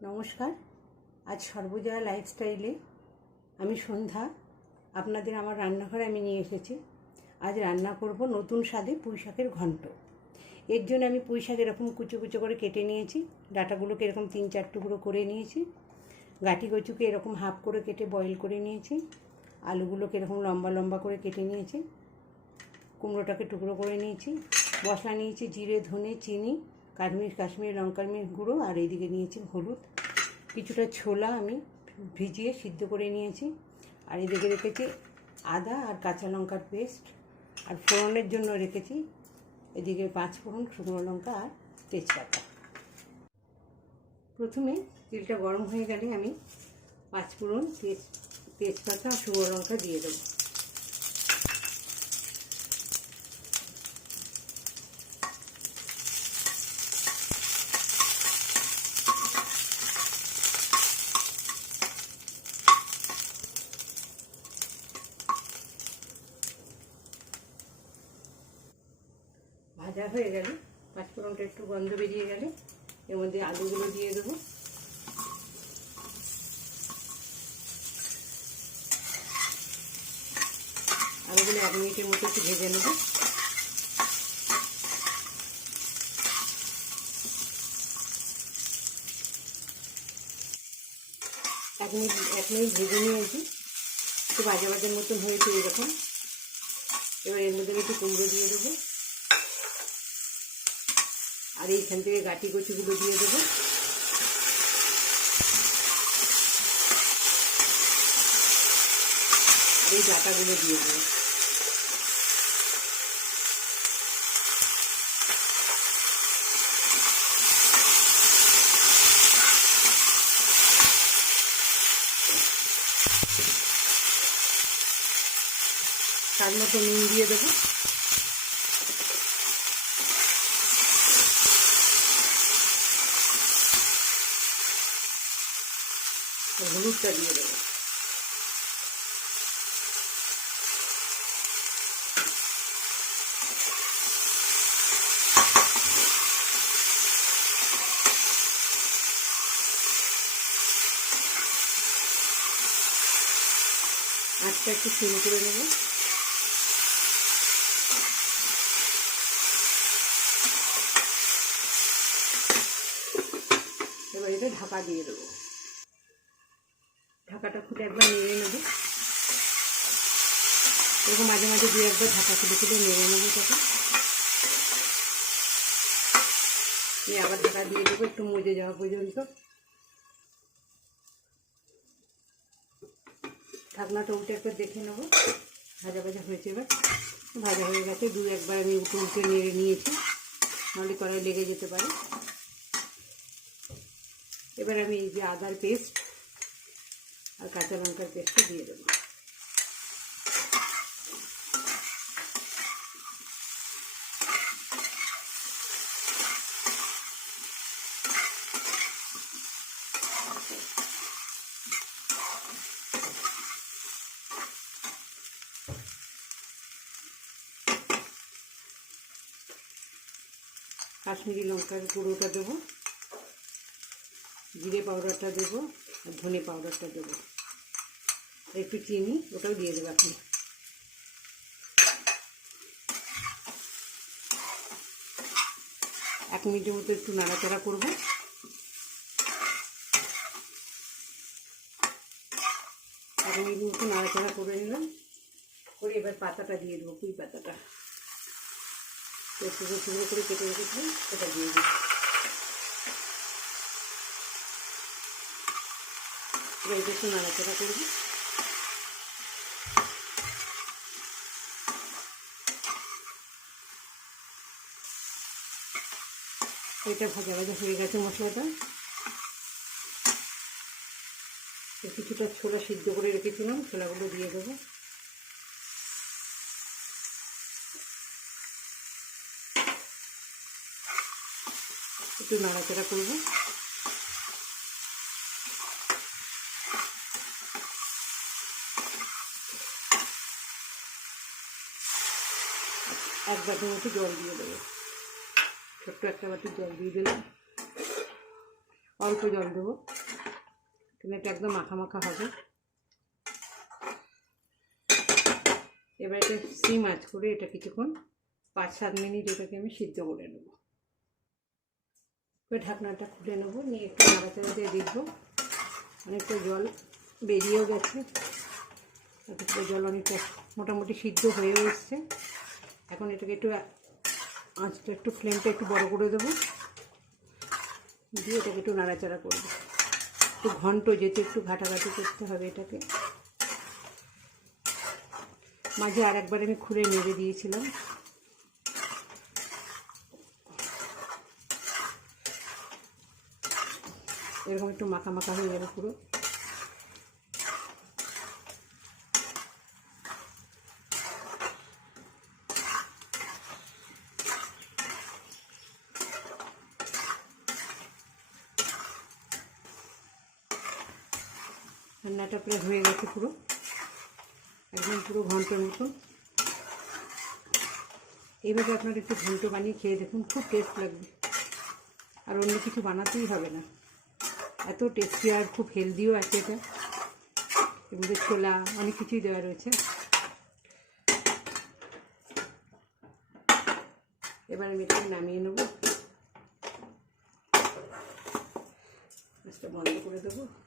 নমস্কার। আজ সর্বজয়া লাইফস্টাইলে আমি সন্ধ্যা। আপনাদের আমার রান্নাঘরে আমি নিয়ে এসেছি। আজ রান্না করব নতুন স্বাদে পুঁই শাকের ঘন্ট। এর জন্য আমি পুঁই শাক এরকম কুচো কুচো করে কেটে নিয়েছি। ডাটাগুলোকে এরকম তিন চার টুকরো করে নিয়েছি। গাঁটি কচুকে এরকম হাফ করে কেটে বয়েল করে নিয়েছি। আলুগুলোকে এরকম লম্বা লম্বা করে কেটে নিয়েছি। কুমড়োটাকে টুকরো করে নিয়েছি। মশলা নিয়েছি জিরে, ধনে, চিনি। কাশ্মীর কাশ্মীর লঙ্কার মির গুঁড়ো আর এইদিকে নিয়েছি হলুদ। কিছুটা ছোলা আমি ভিজিয়ে সিদ্ধ করে নিয়েছি। আর এদিকে রেখেছি আদা আর কাঁচা লঙ্কার পেস্ট। আর ফোড়নের জন্য রেখেছি এদিকে পাঁচ ফোড়ন শুকনো লঙ্কা আর তেজপাতা। প্রথমে তেলটা গরম হয়ে গেলে আমি পাঁচ ফোড়ন তেজ, তেজপাতা আর শুকনো লঙ্কা দিয়ে দেবো। ভাজা হয়ে গেলে, পাঁচফোড়নটা একটু গন্ধ বেরিয়ে গেলে, এর মধ্যে আলুগুলো দিয়ে দেবো। আলুগুলো এক মিনিটের মতো একটু ভেজে নেব। এক মিনিট এক মিনিট ভেজে নিয়েছি, একটু ভাজা ভাজার মতন হয়েছে এরকম। এবার এর মধ্যে একটু কুমড়ো দিয়ে দেবো। আর এইখান থেকে গাটি কচুগুলো দিয়ে দেবো। আর এই ডাটাগুলো দিয়ে দেবো। তার মতো নুন দিয়ে দেবো। হলুদটা দিয়ে দেবো। একটু সিম করে নেব। এবার এটা ঢাকা দিয়ে দেবো। ঢাকাটা খুলে একবার নেড়ে নেব। এরকম মাঝে মাঝে দু একবার ঢাকা খুলে খুলে নেড়ে নেব এটাকে নিয়ে আবার ঢাকা দিয়ে দেবো, একটু মজে যাওয়া পর্যন্ত। ঢাকনাটা উঠে একবার দেখে নেব। ভাজা ভাজা হয়েছে এবার। ভাজা হয়ে গেছে, দু একবার আমি উঠে উঠে নেড়ে নিয়েছি। নাহলে কড়াই লেগে যেতে পারে। এবার আমি এই যে আদার পেস্ট আর কাঁচা লঙ্কার পেস্টটা দিয়ে দেবো। কাশ্মীরি লঙ্কার গুঁড়োটা দেবো জিরে পাউডারটা দেবো ধনে পাউডারটা দেবো। একটু চিনি, ওটাও দিয়ে দেবো আপনি এক মিনিটের মতো একটু নাড়াচাড়া করব। এক মিনিট মতো নাড়াচাড়া করে নিলাম। করে এবার পাতাটা দিয়ে দেবো কুই পাতাটা। টুকরো টুকরো করে কেটে রেখেছিলাম, সেটা দিয়ে দিই এবার এটা একটু নাড়াচাড়া করব। এটা ভাজা ভাজা হয়ে গেছে মশলাটা। কিছুটা ছোলা সিদ্ধ করে রেখেছিলাম, ছোলাগুলো দিয়ে দেবো। একটু নাড়াচাড়া করব। এক বাটির মতো জল দিয়ে দেবো। ছোট্ট একটা বাটি জল দিয়ে দিলাম। অল্প জল দেবো। কিন্তু এটা একদম মাখা মাখা হবে। এবার এটা সিম আঁচ করে এটা কিছুক্ষণ পাঁচ সাত মিনিট এটাকে আমি সিদ্ধ করে নেব। ঢাকনাটা খুলে নেব, নিয়ে একটু নাড়াচাড়া দিয়ে দেখব। অনেকটা জল বেরিয়েও গেছে। তারপরে জল অনেকটা মোটামুটি সিদ্ধ হয়েও এসছে। এখন এটাকে একটু, আঁচটা একটু ফ্লেমটা একটু বড় করে দেবো। দিয়ে এটাকে একটু নাড়াচাড়া করব। একটু ঘন্ট যেতে একটু ঘাটাঘাটি করতে হবে এটাকে। মাঝে আর একবার আমি খুলে নেড়ে দিয়েছিলাম। এরকম একটু মাখা মাখা হয়ে যাবে পুরো। রান্নাটা প্রায় হয়ে গেছে পুরো। একদম পুরো ঘণ্টার মতন এইভাবে আপনারা একটু ঘন্ট বানিয়ে খেয়ে দেখুন, খুব টেস্ট লাগবে। আর অন্য কিছু বানাতেই হবে না। এত টেস্টি আর খুব হেলদিও আছে এটা। মধ্যে ছোলা, অনেক কিছুই দেওয়া রয়েছে। এবার আমি এটাকে নামিয়ে নেব। গ্যাসটা বন্ধ করে দেবো।